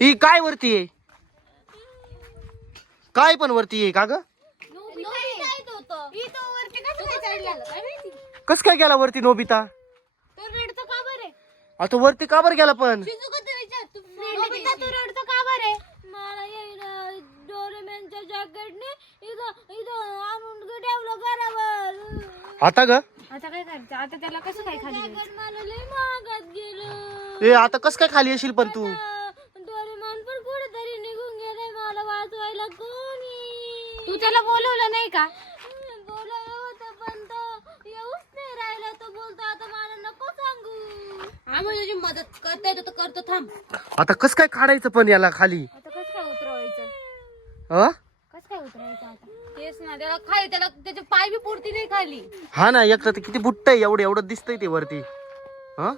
ही काय वरती आहे? काय पण वरती आहे का ग? कस काय गेला वरती नोबिता? आता वरती का बरं गेला पण? आता ग आता काय करायचं? आता त्याला कसं काय खाली घ्यायचं? ए आता कस काय खाली येशील पण तू? तू त्याला बोलवलं नाही का? आम्ही तुझी मदत करता येतो तर करतो, थांब. आता कस काय काढायचं पण याला खाली? आता कसं काय उतरवायचं? कसं काय उतरायचं आता? तेच ना, त्याला खाली, त्याला त्याचे पाय बी पुरती नाही खाली. हा ना, एक तर किती बुट्ट आहे, एवढं एवढं दिसतंय ते वरती. हा